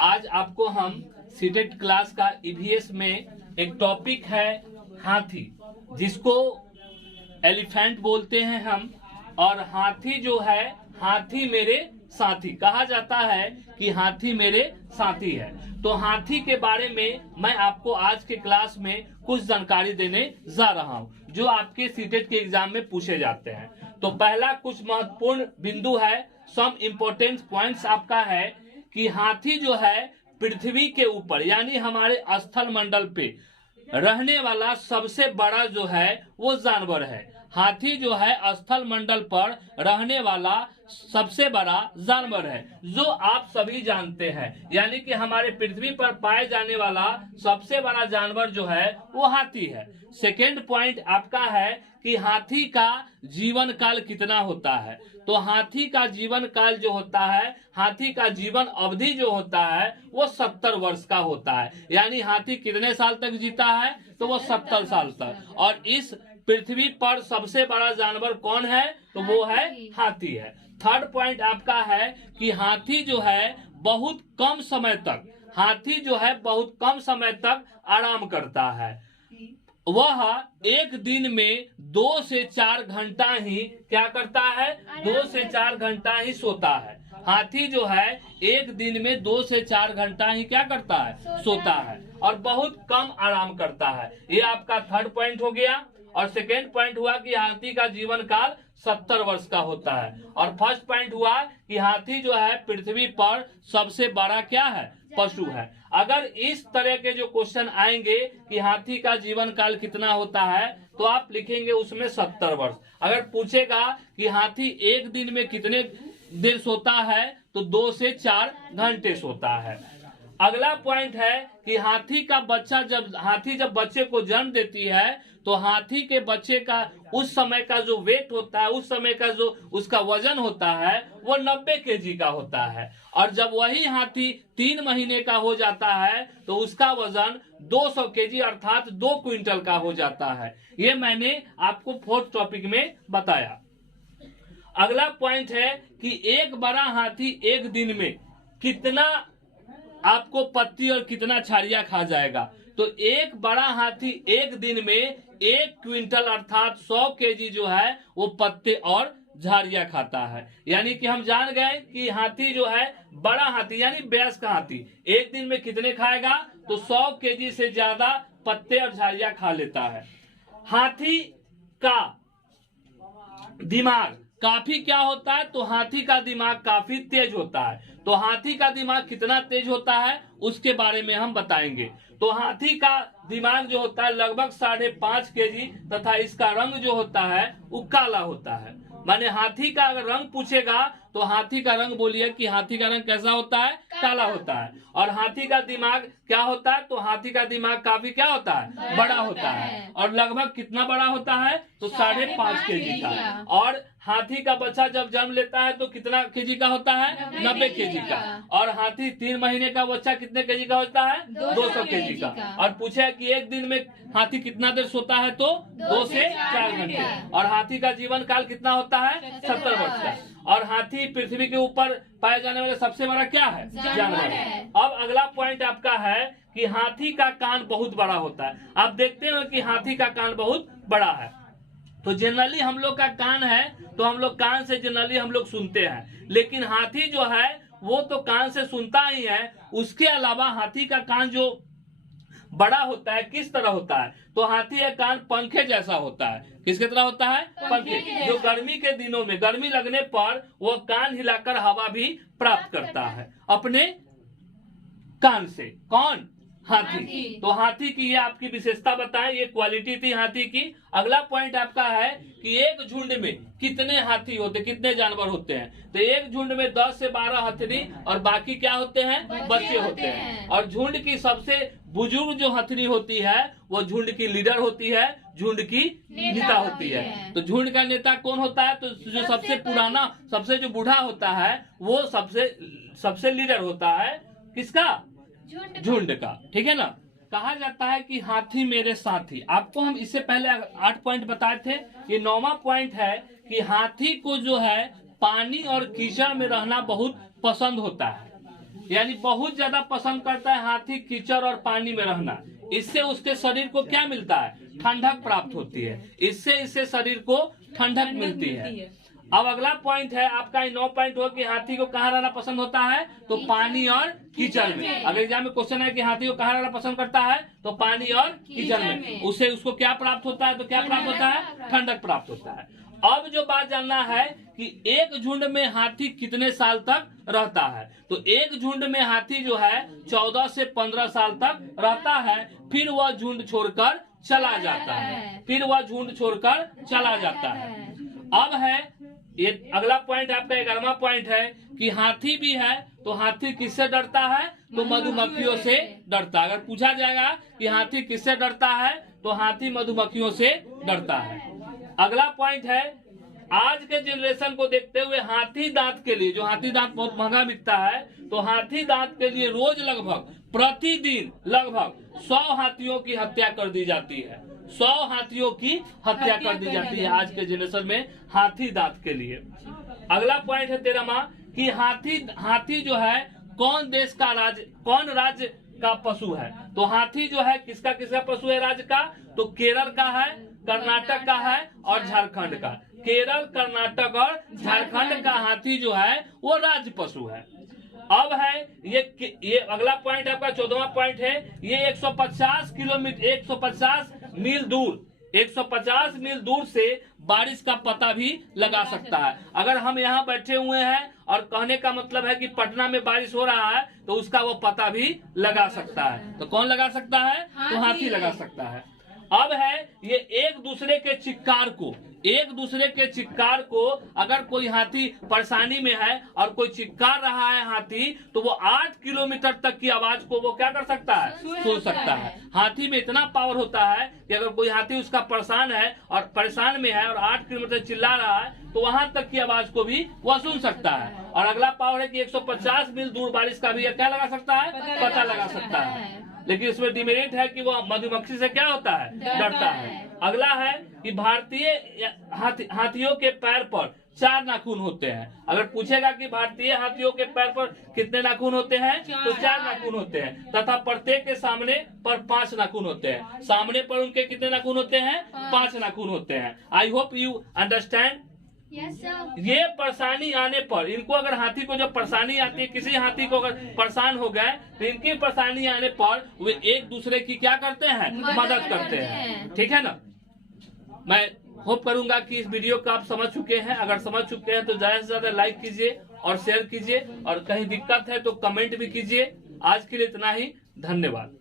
आज आपको हम सीटेट क्लास का ईवीएस में एक टॉपिक है हाथी, जिसको एलिफेंट बोलते हैं हम। और हाथी जो है, हाथी मेरे साथी कहा जाता है कि हाथी मेरे साथी है। तो हाथी के बारे में मैं आपको आज के क्लास में कुछ जानकारी देने जा रहा हूं, जो आपके सीटेट के एग्जाम में पूछे जाते हैं। तो पहला कुछ महत्वपूर्ण बिंदु है, सम इम्पोर्टेंट पॉइंट्स आपका है कि हाथी जो है पृथ्वी के ऊपर यानी हमारे स्थल मंडल पे रहने वाला सबसे बड़ा जो है वो जानवर है। हाथी जो है स्थल मंडल पर रहने वाला सबसे बड़ा जानवर है, जो आप सभी जानते हैं। यानी कि हमारे पृथ्वी पर पाए जाने वाला सबसे बड़ा जानवर जो है वो हाथी है। सेकेंड पॉइंट आपका है कि हाथी का जीवन काल कितना होता है। तो हाथी का जीवन काल जो होता है, हाथी का जीवन अवधि जो होता है वो 70 वर्ष का होता है। यानी हाथी कितने साल तक जीता है, तो वो 70 साल तक। और इस पृथ्वी पर सबसे बड़ा जानवर कौन है, तो वो है हाथी है। थर्ड पॉइंट आपका है कि हाथी जो है बहुत कम समय तक, हाथी जो है बहुत कम समय तक आराम करता है। वह एक दिन में 2 से 4 घंटा ही क्या करता है, 2 से 4 घंटा ही सोता है। हाथी जो है एक दिन में 2 से 4 घंटा ही क्या करता है, सोता है और बहुत कम आराम करता है। ये आपका थर्ड पॉइंट हो गया। और सेकेंड पॉइंट हुआ कि हाथी का जीवन काल 70 वर्ष का होता है। और फर्स्ट पॉइंट हुआ कि हाथी जो है पृथ्वी पर सबसे बड़ा क्या है, पशु है। अगर इस तरह के जो क्वेश्चन आएंगे कि हाथी का जीवन काल कितना होता है, तो आप लिखेंगे उसमें 70 वर्ष। अगर पूछेगा कि हाथी एक दिन में कितने देर सोता है, तो 2 से 4 घंटे सोता है। अगला पॉइंट है कि हाथी का बच्चा हाथी जब बच्चे को जन्म देती है, तो हाथी के बच्चे का उस समय का जो वेट होता है, उस समय का जो उसका वजन होता है वो 90 केजी का होता है। और जब वही हाथी 3 महीने का हो जाता है, तो उसका वजन 200 केजी अर्थात 2 क्विंटल का हो जाता है। ये मैंने आपको फोर्थ टॉपिक में बताया। अगला पॉइंट है कि एक बड़ा हाथी एक दिन में कितना आपको पत्ती और कितना छारिया खा जाएगा। तो एक बड़ा हाथी एक दिन में 1 क्विंटल अर्थात 100 केजी जो है वो पत्ते और झाड़िया खाता है। यानी कि हम जान गए कि हाथी जो है, बड़ा हाथी यानी वयस्क हाथी एक दिन में कितने खाएगा, तो 100 केजी से ज्यादा पत्ते और झाड़िया खा लेता है। हाथी का दिमाग काफी क्या होता है, तो हाथी का दिमाग काफी तेज होता है। तो हाथी का दिमाग कितना तेज होता है उसके बारे में हम बताएंगे। तो हाथी का दिमाग जो होता है लगभग 5.5 केजी तथा इसका रंग जो होता है वो काला होता है। माने हाथी का अगर रंग पूछेगा तो हाथी का रंग बोलिए कि हाथी का रंग कैसा होता है, काला होता है। और हाथी का दिमाग क्या होता है, तो हाथी का दिमाग काफी क्या होता है, बड़ा होता है। और लगभग कितना बड़ा होता है, तो 5.5 केजी का। और हाथी का बच्चा जब जन्म लेता है तो कितना केजी का होता है, 90 केजी का। और हाथी 3 महीने का बच्चा कितने केजी का होता है, 200 केजी का। और पूछे कि एक दिन में हाथी कितना देर सोता है, तो 2 से 4 घंटे। और हाथी का जीवन काल कितना होता है, 70 वर्ष का। और हाथी पृथ्वी के ऊपर पाए जाने वाले सबसे बड़ा क्या है, जानवर है। अब अगला पॉइंट आपका है कि हाथी का कान बहुत बड़ा होता है। आप देखते हो कि हाथी का कान बहुत बड़ा है। तो जनरली हम लोग का कान है, तो हम लोग कान से जनरली हम लोग सुनते हैं। लेकिन हाथी जो है वो तो कान से सुनता ही है, उसके अलावा हाथी का कान जो बड़ा होता है किस तरह होता है, तो हाथी का कान पंखे जैसा होता है। किसके तरह होता है, पंखे। जो गर्मी के दिनों में गर्मी लगने पर वो कान हिलाकर हवा भी प्राप्त करता है अपने कान से। कौन, हाथी। तो हाथी की ये आपकी विशेषता बताएं, ये क्वालिटी थी हाथी की। अगला पॉइंट आपका है कि एक झुंड में कितने हाथी होते, कितने जानवर होते हैं, तो एक झुंड में 10 से 12 हथनी और बाकी क्या होते हैं, बच्चे होते हैं। और झुंड की सबसे बुजुर्ग जो हथनी होती है वो झुंड की लीडर होती है, झुंड की नेता होती है। तो झुंड का नेता कौन होता है, तो जो सबसे पुराना, सबसे जो बूढ़ा होता है वो सबसे लीडर होता है किसका, झुंड का। ठीक है ना। कहा जाता है कि हाथी मेरे साथी। आपको हम इससे पहले 8 पॉइंट बताए थे। ये 9वां पॉइंट है कि हाथी को जो है पानी और कीचड़ में रहना बहुत पसंद होता है। यानी बहुत ज्यादा पसंद करता है हाथी कीचड़ और पानी में रहना। इससे उसके शरीर को क्या मिलता है? ठंडक प्राप्त होती है। इससे शरीर को ठंडक मिलती है। अब अगला पॉइंट है आपका 9 पॉइंट हो कि हाथी को कहाँ रहना पसंद होता है? तो पानी और कीचड़ में। अगर एग्जाम में क्वेश्चन है कि हाथी को कहाँ रहना पसंद करता है? तो पानी और कीचड़ में। उससे उसको क्या प्राप्त होता है? तो क्या प्राप्त होता है? ठंडक प्राप्त होता है। अब जो बात जानना है कि एक झुंड में हाथी कितने साल तक रहता है? तो एक झुंड में हाथी जो है 14 से 15 साल तक रहता है, फिर वह झुंड छोड़कर चला जाता है। फिर वह झुंड छोड़कर चला जाता है। अब है ये अगला पॉइंट आपका 11वां पॉइंट है कि हाथी भी है तो हाथी किससे डरता है? तो मधुमक्खियों से डरता है। अगर पूछा जाएगा कि हाथी किससे डरता है तो हाथी मधुमक्खियों से डरता है। अगला पॉइंट है आज के जनरेशन को देखते हुए हाथी दांत के लिए, जो हाथी दांत बहुत महंगा बिकता है, तो हाथी दांत के लिए रोज लगभग प्रतिदिन लगभग 100 हाथियों की हत्या कर दी जाती है। 100 हाथियों की हत्या कर दी जाती है आज के जनरेशन में हाथी दांत के लिए। अगला पॉइंट है 13वां कि हाथी जो है कौन राज्य का पशु है? तो हाथी जो है किसका पशु है राज्य का? तो केरल का है, कर्नाटक का है और झारखंड का। केरल, कर्नाटक और झारखंड का हाथी जो है वो राज्य पशु है। अब है ये अगला पॉइंट आपका 14वां पॉइंट है। ये 150 किलोमीटर 150 मील दूर से बारिश का पता भी लगा सकता है। अगर हम यहाँ बैठे हुए हैं और कहने का मतलब है कि पटना में बारिश हो रहा है तो उसका वो पता भी लगा सकता है। तो कौन लगा सकता है? तो हाथी लगा सकता है। अब है ये एक दूसरे के चिक्कार को अगर कोई हाथी परेशानी में है और कोई चिक्कार रहा है हाथी, तो वो 8 किलोमीटर तक की आवाज को वो क्या कर सकता है? सुन सकता है। हाथी में इतना पावर होता है कि अगर कोई हाथी उसका परेशान में है और 8 किलोमीटर चिल्ला रहा है तो वहां तक की आवाज को भी वह सुन सकता है। और अगला पावर है कि 150 मील दूर बारिश का भी क्या लगा सकता है? पता लगा सकता है। लेकिन इसमें डिमेरिट है कि वो मधुमक्खी से क्या होता है? डरता है। अगला है कि भारतीय हाथियों के पैर पर 4 नाखून होते हैं। अगर पूछेगा कि भारतीय हाथियों के पैर पर कितने नाखून होते हैं, तो 4 नाखून होते हैं तथा प्रत्येक के सामने पर 5 नाखून होते हैं। सामने पर उनके कितने नाखून होते हैं? 5 नाखून होते हैं। I hope you understand. ये परेशानी आने पर इनको, अगर हाथी को जब परेशानी आती है, किसी हाथी को अगर परेशान हो गए तो इनकी परेशानी आने पर वे एक दूसरे की क्या करते हैं? मदद करते हैं। ठीक है ना। मैं होप करूंगा कि इस वीडियो को आप समझ चुके हैं। अगर समझ चुके हैं तो ज्यादा से ज्यादा लाइक कीजिए और शेयर कीजिए, और कहीं दिक्कत है तो कमेंट भी कीजिए। आज के लिए इतना ही, धन्यवाद।